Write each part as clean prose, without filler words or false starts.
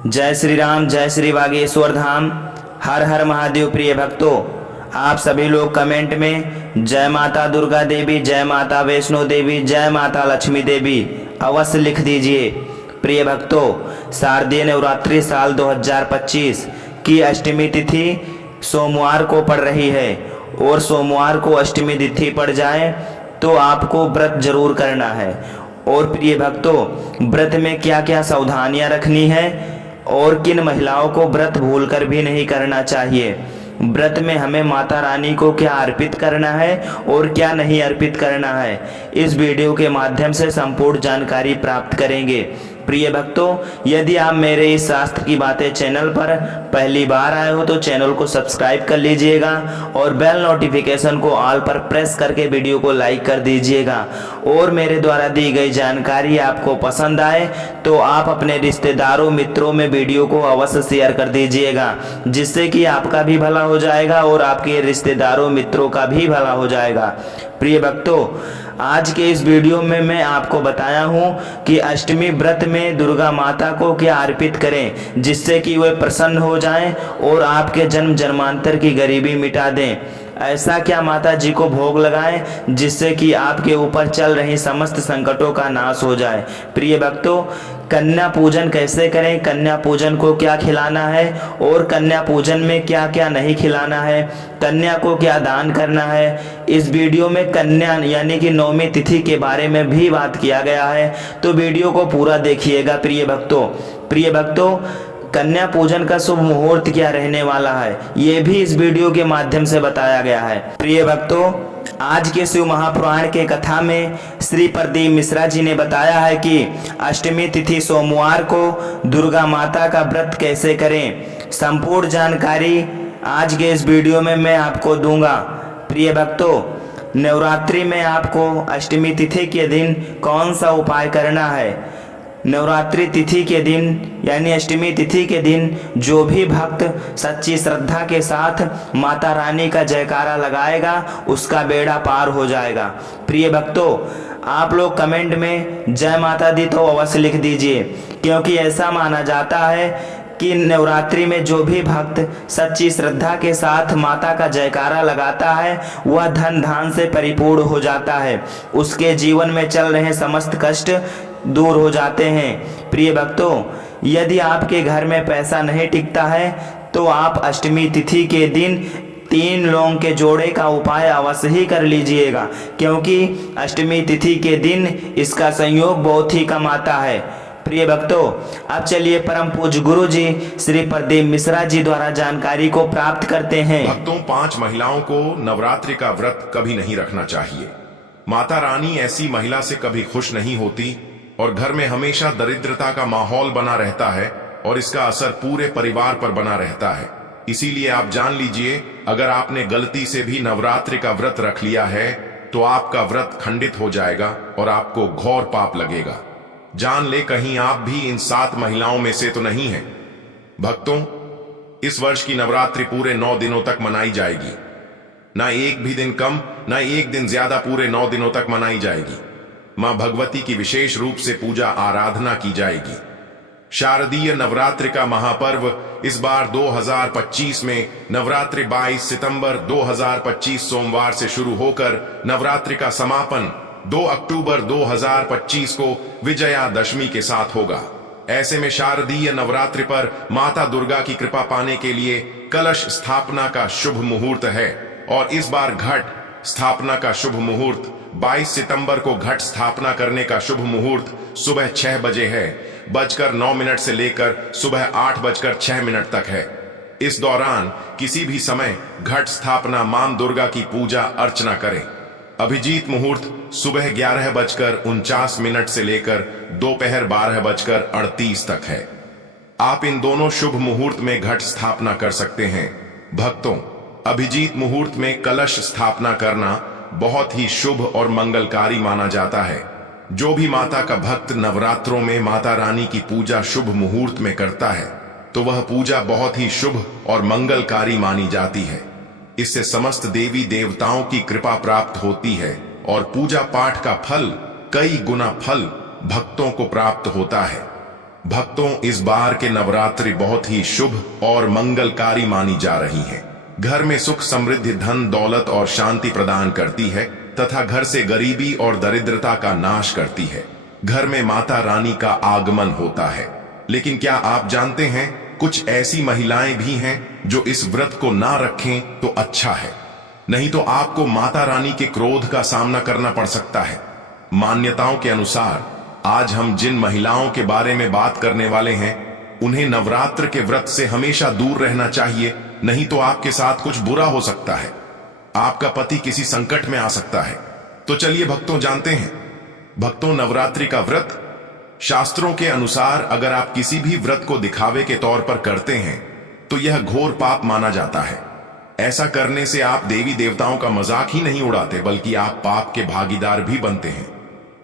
जय श्री राम, जय श्री बागेश्वर धाम। हर हर महादेव। प्रिय भक्तों, आप सभी लोग कमेंट में जय माता दुर्गा देवी, जय माता वैष्णो देवी, जय माता लक्ष्मी देवी अवश्य लिख दीजिए। प्रिय भक्तों, शारदीय नवरात्रि साल 2025 की अष्टमी तिथि सोमवार को पड़ रही है और सोमवार को अष्टमी तिथि पड़ जाए तो आपको व्रत जरूर करना है। और प्रिय भक्तों, व्रत में क्या क्या सावधानियां रखनी है और किन महिलाओं को व्रत भूलकर भी नहीं करना चाहिए, व्रत में हमें माता रानी को क्या अर्पित करना है और क्या नहीं अर्पित करना है, इस वीडियो के माध्यम से संपूर्ण जानकारी प्राप्त करेंगे। प्रिय भक्तों, यदि आप मेरे इस शास्त्र की बातें चैनल पर पहली बार आए हो तो चैनल को सब्सक्राइब कर लीजिएगा और बेल नोटिफिकेशन को ऑल पर प्रेस करके वीडियो को लाइक कर दीजिएगा। और मेरे द्वारा दी गई जानकारी आपको पसंद आए तो आप अपने रिश्तेदारों मित्रों में वीडियो को अवश्य शेयर कर दीजिएगा, जिससे कि आपका भी भला हो जाएगा और आपके रिश्तेदारों मित्रों का भी भला हो जाएगा। प्रिय भक्तों, आज के इस वीडियो में मैं आपको बताया हूँ कि अष्टमी व्रत में दुर्गा माता को क्या अर्पित करें जिससे कि वे प्रसन्न हो जाएं और आपके जन्म जन्मांतर की गरीबी मिटा दें। ऐसा क्या माता जी को भोग लगाएं जिससे कि आपके ऊपर चल रही समस्त संकटों का नाश हो जाए। प्रिय भक्तों, कन्या पूजन कैसे करें, कन्या पूजन को क्या खिलाना है और कन्या पूजन में क्या क्या नहीं खिलाना है, कन्या को क्या दान करना है, इस वीडियो में कन्या यानी कि नौमी तिथि के बारे में भी बात किया गया है, तो वीडियो को पूरा देखिएगा। प्रिय भक्तों, कन्या पूजन का शुभ मुहूर्त क्या रहने वाला है ये भी इस वीडियो के माध्यम से बताया गया है। प्रिय भक्तों, आज के शिव महापुराण के कथा में श्री प्रदीप मिश्रा जी ने बताया है कि अष्टमी तिथि सोमवार को दुर्गा माता का व्रत कैसे करें। संपूर्ण जानकारी आज के इस वीडियो में मैं आपको दूंगा। प्रिय भक्तों, नवरात्रि में आपको अष्टमी तिथि के दिन कौन सा उपाय करना है। नवरात्रि तिथि के दिन यानी अष्टमी तिथि के दिन जो भी भक्त सच्ची श्रद्धा के साथ माता रानी का जयकारा लगाएगा उसका बेड़ा पार हो जाएगा। प्रिय भक्तों, आप लोग कमेंट में जय माता दी तो अवश्य लिख दीजिए, क्योंकि ऐसा माना जाता है कि नवरात्रि में जो भी भक्त सच्ची श्रद्धा के साथ माता का जयकारा लगाता है वह धन धान से परिपूर्ण हो जाता है, उसके जीवन में चल रहे समस्त कष्ट दूर हो जाते हैं। प्रिय भक्तों, यदि आपके घर में पैसा नहीं टिकता है तो आप अष्टमी तिथि के दिन 3 लौंग के जोड़े का उपाय अवश्य ही कर लीजिएगा, क्योंकि अष्टमी तिथि के दिन इसका संयोग बहुत ही कम आता है। प्रिय भक्तों, अब चलिए परम पूज्य गुरु जी श्री प्रदीप मिश्रा जी द्वारा जानकारी को प्राप्त करते हैं। भक्तों, 5 महिलाओं को नवरात्रि का व्रत कभी नहीं रखना चाहिए। माता रानी ऐसी महिला से कभी खुश नहीं होती और घर में हमेशा दरिद्रता का माहौल बना रहता है और इसका असर पूरे परिवार पर बना रहता है। इसीलिए आप जान लीजिए, अगर आपने गलती से भी नवरात्रि का व्रत रख लिया है तो आपका व्रत खंडित हो जाएगा और आपको घोर पाप लगेगा। जान ले कहीं आप भी इन 7 महिलाओं में से तो नहीं हैं। भक्तों, इस वर्ष की नवरात्रि पूरे 9 दिनों तक मनाई जाएगी। ना एक भी दिन कम, ना एक दिन ज्यादा, पूरे 9 दिनों तक मनाई जाएगी। मां भगवती की विशेष रूप से पूजा आराधना की जाएगी। शारदीय नवरात्रि का महापर्व इस बार 2025 में नवरात्रि 22 सितंबर 2025 सोमवार से शुरू होकर नवरात्रि का समापन 2 अक्टूबर 2025 को विजयादशमी के साथ होगा। ऐसे में शारदीय नवरात्रि पर माता दुर्गा की कृपा पाने के लिए कलश स्थापना का शुभ मुहूर्त है और इस बार घट स्थापना का शुभ मुहूर्त 22 सितंबर को घट स्थापना करने का शुभ मुहूर्त सुबह 6 बजे है, 9:09 से लेकर सुबह 8:06 तक है। इस दौरान किसी भी समय घट स्थापना मां दुर्गा की पूजा अर्चना करें। अभिजीत मुहूर्त सुबह 11:49 से लेकर दोपहर 12:38 तक है। आप इन दोनों शुभ मुहूर्त में घट स्थापना कर सकते हैं। भक्तों, अभिजीत मुहूर्त में कलश स्थापना करना बहुत ही शुभ और मंगलकारी माना जाता है। जो भी माता का भक्त नवरात्रों में माता रानी की पूजा शुभ मुहूर्त में करता है तो वह पूजा बहुत ही शुभ और मंगलकारी मानी जाती है। इससे समस्त देवी देवताओं की कृपा प्राप्त होती है और पूजा पाठ का फल कई गुना फल भक्तों को प्राप्त होता है। भक्तों, इस बार के नवरात्रि बहुत ही शुभ और मंगलकारी मानी जा रही हैं। घर में सुख, समृद्धि, धन, दौलत और शांति प्रदान करती है तथा घर से गरीबी और दरिद्रता का नाश करती है। घर में माता रानी का आगमन होता है। लेकिन क्या आप जानते हैं, कुछ ऐसी महिलाएं भी हैं जो इस व्रत को ना रखें तो अच्छा है, नहीं तो आपको माता रानी के क्रोध का सामना करना पड़ सकता है। मान्यताओं के अनुसार आज हम जिन महिलाओं के बारे में बात करने वाले हैं, उन्हें नवरात्र के व्रत से हमेशा दूर रहना चाहिए, नहीं तो आपके साथ कुछ बुरा हो सकता है। आपका पति किसी संकट में आ सकता है। तो चलिए भक्तों, जानते हैं। भक्तों, नवरात्रि का व्रत शास्त्रों के अनुसार अगर आप किसी भी व्रत को दिखावे के तौर पर करते हैं तो यह घोर पाप माना जाता है। ऐसा करने से आप देवी देवताओं का मजाक ही नहीं उड़ाते, बल्कि आप पाप के भागीदार भी बनते हैं।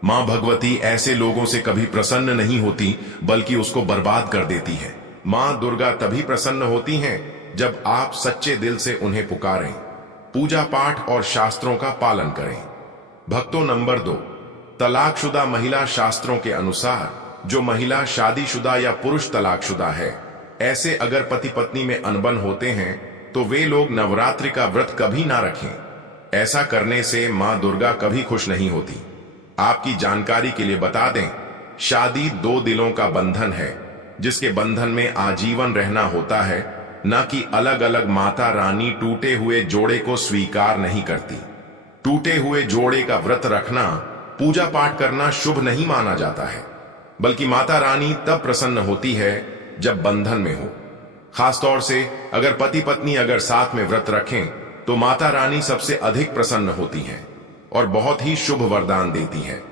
मां भगवती ऐसे लोगों से कभी प्रसन्न नहीं होती, बल्कि उसको बर्बाद कर देती है। मां दुर्गा तभी प्रसन्न होती हैं जब आप सच्चे दिल से उन्हें पुकारें, पूजा पाठ और शास्त्रों का पालन करें। भक्तों, नंबर 2, तलाकशुदा महिला। शास्त्रों के अनुसार जो महिला शादीशुदा या पुरुष तलाकशुदा है, ऐसे अगर पति पत्नी में अनबन होते हैं तो वे लोग नवरात्रि का व्रत कभी ना रखें। ऐसा करने से मां दुर्गा कभी खुश नहीं होती। आपकी जानकारी के लिए बता दें, शादी 2 दिलों का बंधन है, जिसके बंधन में आजीवन रहना होता है, न कि अलग अलग। माता रानी टूटे हुए जोड़े को स्वीकार नहीं करती। टूटे हुए जोड़े का व्रत रखना, पूजा पाठ करना शुभ नहीं माना जाता है, बल्कि माता रानी तब प्रसन्न होती है जब बंधन में हो। खासतौर से अगर पति पत्नी अगर साथ में व्रत रखें तो माता रानी सबसे अधिक प्रसन्न होती हैं और बहुत ही शुभ वरदान देती है।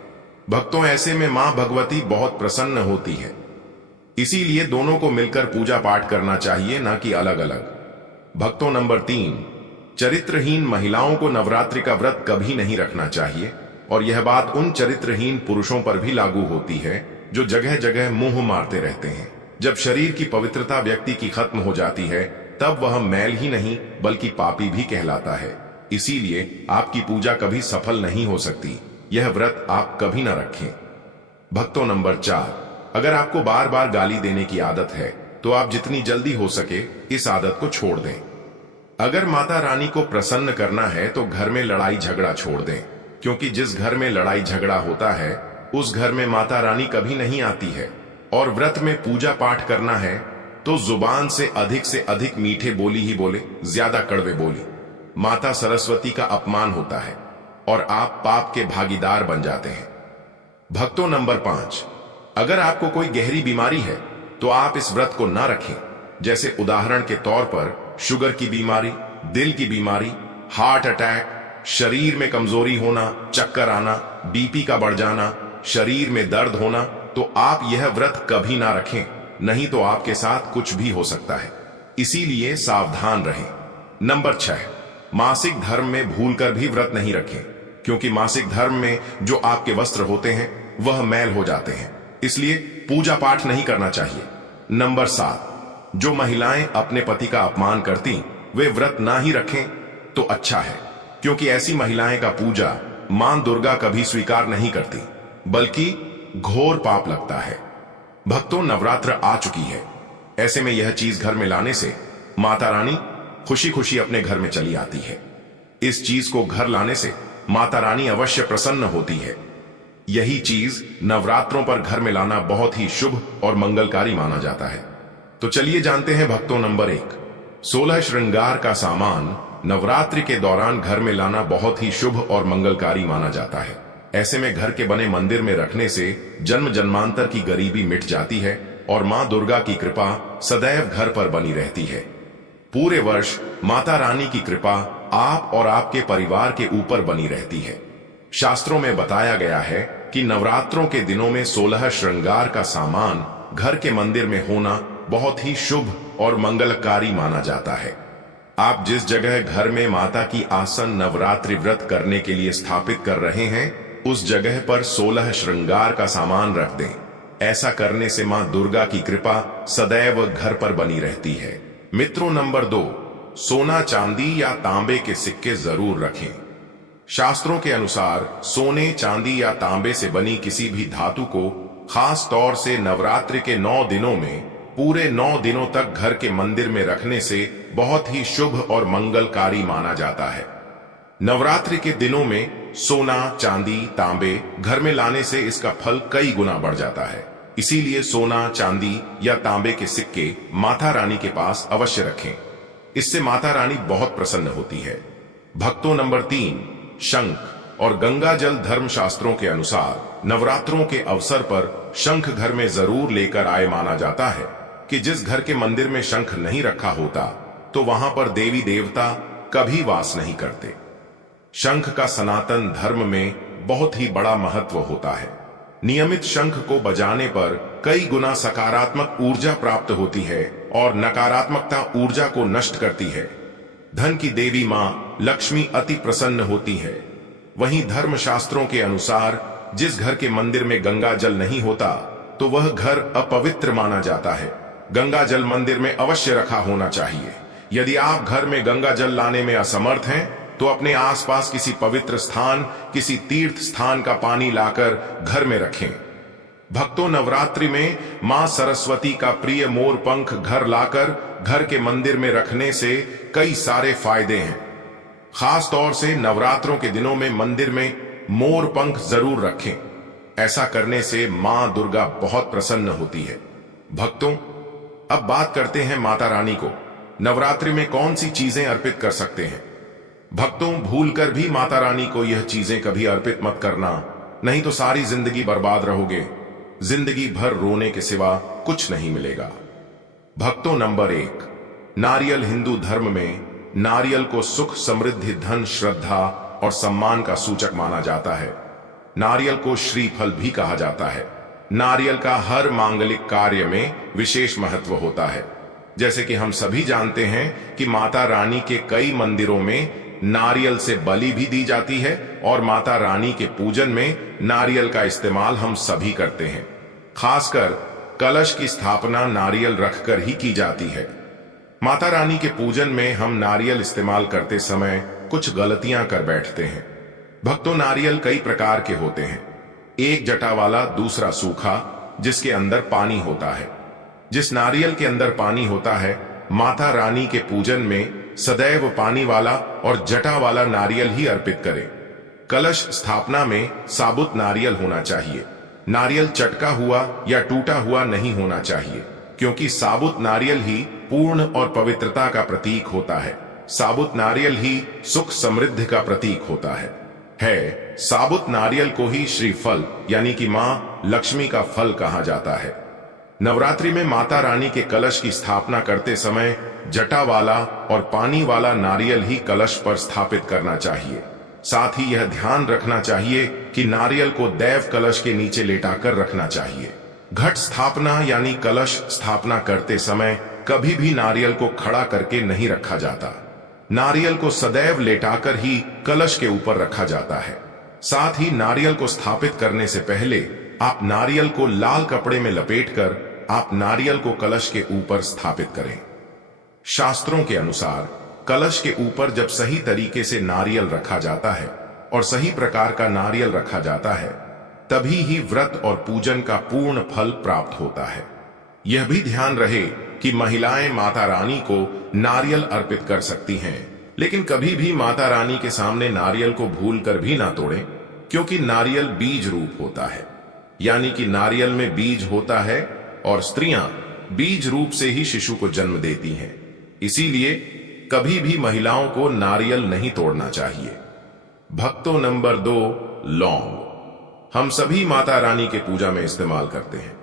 भक्तों, ऐसे में मां भगवती बहुत प्रसन्न होती है। इसीलिए दोनों को मिलकर पूजा पाठ करना चाहिए, ना कि अलग अलग। भक्तों, नंबर 3, चरित्रहीन महिलाओं को नवरात्रि का व्रत कभी नहीं रखना चाहिए। और यह बात उन चरित्रहीन पुरुषों पर भी लागू होती है जो जगह जगह मुंह मारते रहते हैं। जब शरीर की पवित्रता व्यक्ति की खत्म हो जाती है, तब वह मैल ही नहीं बल्कि पापी भी कहलाता है। इसीलिए आपकी पूजा कभी सफल नहीं हो सकती। यह व्रत आप कभी न रखें। भक्तों, नंबर 4, अगर आपको बार बार गाली देने की आदत है तो आप जितनी जल्दी हो सके इस आदत को छोड़ दें। अगर माता रानी को प्रसन्न करना है तो घर में लड़ाई झगड़ा छोड़ दें, क्योंकि जिस घर में लड़ाई झगड़ा होता है उस घर में माता रानी कभी नहीं आती है। और व्रत में पूजा पाठ करना है तो जुबान से अधिक मीठे बोली ही बोले, ज्यादा कड़वे बोली। माता सरस्वती का अपमान होता है और आप पाप के भागीदार बन जाते हैं। भक्तों, नंबर 5, अगर आपको कोई गहरी बीमारी है तो आप इस व्रत को ना रखें। जैसे उदाहरण के तौर पर शुगर की बीमारी, दिल की बीमारी, हार्ट अटैक, शरीर में कमजोरी होना, चक्कर आना, बीपी का बढ़ जाना, शरीर में दर्द होना, तो आप यह व्रत कभी ना रखें, नहीं तो आपके साथ कुछ भी हो सकता है। इसीलिए सावधान रहें। नंबर 6, मासिक धर्म में भूलकर भी व्रत नहीं रखें, क्योंकि मासिक धर्म में जो आपके वस्त्र होते हैं वह मैल हो जाते हैं, इसलिए पूजा पाठ नहीं करना चाहिए। नंबर 7, जो महिलाएं अपने पति का अपमान करती वे व्रत ना ही रखें तो अच्छा है, क्योंकि ऐसी महिलाएं का पूजा मां दुर्गा कभी स्वीकार नहीं करती, बल्कि घोर पाप लगता है। भक्तों, नवरात्र आ चुकी है, ऐसे में यह चीज घर में लाने से माता रानी खुशी खुशी अपने घर में चली आती है। इस चीज को घर लाने से माता रानी अवश्य प्रसन्न होती है। यही चीज नवरात्रों पर घर में लाना बहुत ही शुभ और मंगलकारी माना जाता है। तो चलिए जानते हैं भक्तों, नंबर 1, 16 श्रृंगार का सामान नवरात्रि के दौरान घर में लाना बहुत ही शुभ और मंगलकारी माना जाता है। ऐसे में घर के बने मंदिर में रखने से जन्म जन्मांतर की गरीबी मिट जाती है और मां दुर्गा की कृपा सदैव घर पर बनी रहती है। पूरे वर्ष माता रानी की कृपा आप और आपके परिवार के ऊपर बनी रहती है। शास्त्रों में बताया गया है कि नवरात्रों के दिनों में 16 श्रृंगार का सामान घर के मंदिर में होना बहुत ही शुभ और मंगलकारी माना जाता है। आप जिस जगह घर में माता की आसन नवरात्रि व्रत करने के लिए स्थापित कर रहे हैं, उस जगह पर 16 श्रृंगार का सामान रख दें। ऐसा करने से मां दुर्गा की कृपा सदैव घर पर बनी रहती है। मित्रों, नंबर 2, सोना, चांदी या तांबे के सिक्के जरूर रखें। शास्त्रों के अनुसार सोने, चांदी या तांबे से बनी किसी भी धातु को खास तौर से नवरात्रि के 9 दिनों में पूरे 9 दिनों तक घर के मंदिर में रखने से बहुत ही शुभ और मंगलकारी माना जाता है। नवरात्रि के दिनों में सोना, चांदी, तांबे घर में लाने से इसका फल कई गुना बढ़ जाता है। इसीलिए सोना, चांदी या तांबे के सिक्के माता रानी के पास अवश्य रखें। इससे माता रानी बहुत प्रसन्न होती है। भक्तों, नंबर 3, शंख और गंगा जल। धर्म शास्त्रों के अनुसार नवरात्रों के अवसर पर शंख घर में जरूर लेकर आए। माना जाता है कि जिस घर के मंदिर में शंख नहीं रखा होता तो वहां पर देवी देवता कभी वास नहीं करते। शंख का सनातन धर्म में बहुत ही बड़ा महत्व होता है। नियमित शंख को बजाने पर कई गुना सकारात्मक ऊर्जा प्राप्त होती है और नकारात्मकता ऊर्जा को नष्ट करती है। धन की देवी मां लक्ष्मी अति प्रसन्न होती है। वहीं धर्म शास्त्रों के अनुसार जिस घर के मंदिर में गंगा जल नहीं होता तो वह घर अपवित्र माना जाता है। गंगा जल मंदिर में अवश्य रखा होना चाहिए। यदि आप घर में गंगा जल लाने में असमर्थ हैं तो अपने आसपास किसी पवित्र स्थान, किसी तीर्थ स्थान का पानी लाकर घर में रखें। भक्तों, नवरात्रि में मां सरस्वती का प्रिय मोर पंख घर लाकर घर के मंदिर में रखने से कई सारे फायदे हैं। खास तौर से नवरात्रों के दिनों में मंदिर में मोर पंख जरूर रखें। ऐसा करने से मां दुर्गा बहुत प्रसन्न होती है। भक्तों, अब बात करते हैं माता रानी को नवरात्रि में कौन सी चीजें अर्पित कर सकते हैं। भक्तों, भूलकर भी माता रानी को यह चीजें कभी अर्पित मत करना, नहीं तो सारी जिंदगी बर्बाद रहोगे। जिंदगी भर रोने के सिवा कुछ नहीं मिलेगा। भक्तों, नंबर 1, नारियल। हिंदू धर्म में नारियल को सुख, समृद्धि, धन, श्रद्धा और सम्मान का सूचक माना जाता है। नारियल को श्रीफल भी कहा जाता है। नारियल का हर मांगलिक कार्य में विशेष महत्व होता है। जैसे कि हम सभी जानते हैं कि माता रानी के कई मंदिरों में नारियल से बलि भी दी जाती है और माता रानी के पूजन में नारियल का इस्तेमाल हम सभी करते हैं। खासकर कलश की स्थापना नारियल रखकर ही की जाती है। माता रानी के पूजन में हम नारियल इस्तेमाल करते समय कुछ गलतियां कर बैठते हैं। भक्तों, नारियल कई प्रकार के होते हैं। एक जटा वाला, दूसरा सूखा जिसके अंदर पानी होता है। जिस नारियल के अंदर पानी होता है, माता रानी के पूजन में सदैव पानी वाला और जटा वाला नारियल ही अर्पित करें। कलश स्थापना में साबुत नारियल होना चाहिए। नारियल चटका हुआ या टूटा हुआ नहीं होना चाहिए, क्योंकि साबुत नारियल ही पूर्ण और पवित्रता का प्रतीक होता है। साबुत नारियल ही सुख, समृद्धि का प्रतीक होता है। साबुत नारियल को ही श्रीफल यानी कि मां लक्ष्मी का फल कहा जाता है। नवरात्रि में माता रानी के कलश की स्थापना करते समय जटा वाला और पानी वाला नारियल ही कलश पर स्थापित करना चाहिए। साथ ही यह ध्यान रखना चाहिए कि नारियल को दैव कलश के नीचे लेटाकर रखना चाहिए। घट स्थापना यानी कलश स्थापना करते समय कभी भी नारियल को खड़ा करके नहीं रखा जाता। नारियल को सदैव लेटाकर ही कलश के ऊपर रखा जाता है। साथ ही नारियल को स्थापित करने से पहले आप नारियल को लाल कपड़े में लपेटकर आप नारियल को कलश के ऊपर स्थापित करें। शास्त्रों के अनुसार कलश के ऊपर जब सही तरीके से नारियल रखा जाता है और सही प्रकार का नारियल रखा जाता है, तभी ही व्रत और पूजन का पूर्ण फल प्राप्त होता है। यह भी ध्यान रहे कि महिलाएं माता रानी को नारियल अर्पित कर सकती हैं, लेकिन कभी भी माता रानी के सामने नारियल को भूलकर भी ना तोड़ें, क्योंकि नारियल बीज रूप होता है। यानी कि नारियल में बीज होता है और स्त्रियां बीज रूप से ही शिशु को जन्म देती हैं। इसीलिए कभी भी महिलाओं को नारियल नहीं तोड़ना चाहिए। भक्तों, नंबर 2, लौंग। हम सभी माता रानी के पूजा में इस्तेमाल करते हैं,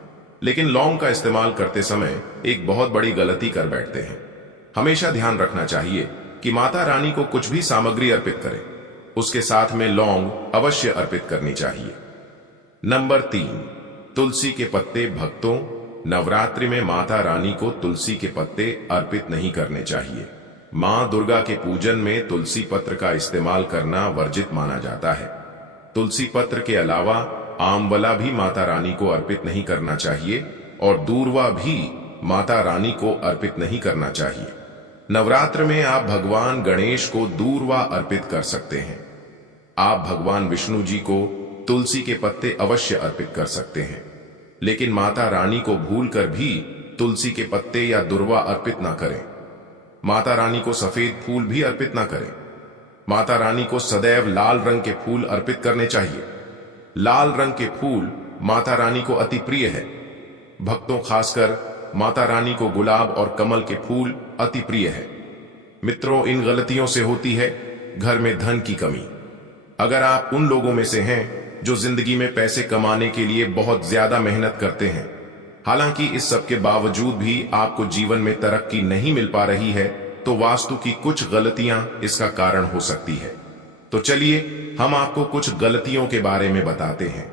लेकिन लौंग का इस्तेमाल करते समय एक बहुत बड़ी गलती कर बैठते हैं। हमेशा ध्यान रखना चाहिए कि माता रानी को कुछ भी सामग्री अर्पित करें, उसके साथ में लौंग अवश्य अर्पित करनी चाहिए। नंबर 3, तुलसी के पत्ते। भक्तों, नवरात्रि में माता रानी को तुलसी के पत्ते अर्पित नहीं करने चाहिए। मां दुर्गा के पूजन में तुलसी पत्र का इस्तेमाल करना वर्जित माना जाता है। तुलसी पत्र के अलावा आंवला भी माता रानी को अर्पित नहीं करना चाहिए और दूर्वा भी माता रानी को अर्पित नहीं करना चाहिए। नवरात्र में आप भगवान गणेश को दूर्वा अर्पित कर सकते हैं। आप भगवान विष्णु जी को तुलसी के पत्ते अवश्य अर्पित कर सकते हैं। लेकिन माता रानी को भूलकर भी तुलसी के पत्ते या दुर्वा अर्पित ना करें। माता रानी को सफेद फूल भी अर्पित ना करें। माता रानी को सदैव लाल रंग के फूल अर्पित करने चाहिए। लाल रंग के फूल माता रानी को अति प्रिय है। भक्तों, खासकर माता रानी को गुलाब और कमल के फूल अति प्रिय है। मित्रों, इन गलतियों से होती है घर में धन की कमी। अगर आप उन लोगों में से हैं जो जिंदगी में पैसे कमाने के लिए बहुत ज्यादा मेहनत करते हैं, हालांकि इस सब के बावजूद भी आपको जीवन में तरक्की नहीं मिल पा रही है, तो वास्तु की कुछ गलतियां इसका कारण हो सकती है। तो चलिए हम आपको कुछ गलतियों के बारे में बताते हैं।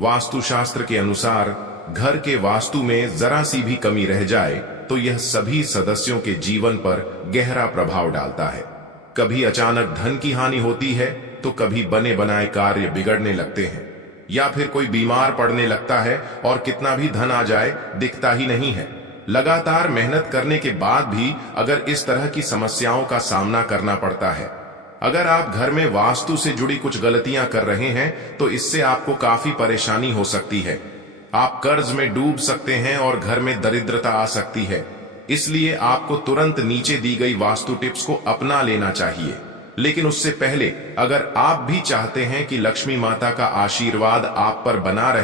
वास्तु शास्त्र के अनुसार घर के वास्तु में जरा सी भी कमी रह जाए तो यह सभी सदस्यों के जीवन पर गहरा प्रभाव डालता है। कभी अचानक धन की हानि होती है, तो कभी बने बनाए कार्य बिगड़ने लगते हैं, या फिर कोई बीमार पड़ने लगता है और कितना भी धन आ जाए दिखता ही नहीं है। लगातार मेहनत करने के बाद भी अगर इस तरह की समस्याओं का सामना करना पड़ता है, अगर आप घर में वास्तु से जुड़ी कुछ गलतियां कर रहे हैं, तो इससे आपको काफी परेशानी हो सकती है। आप कर्ज में डूब सकते हैं और घर में दरिद्रता आ सकती है। इसलिए आपको तुरंत नीचे दी गई वास्तु टिप्स को अपना लेना चाहिए। लेकिन उससे पहले अगर आप भी चाहते हैं कि लक्ष्मी माता का आशीर्वाद आप पर बना रहे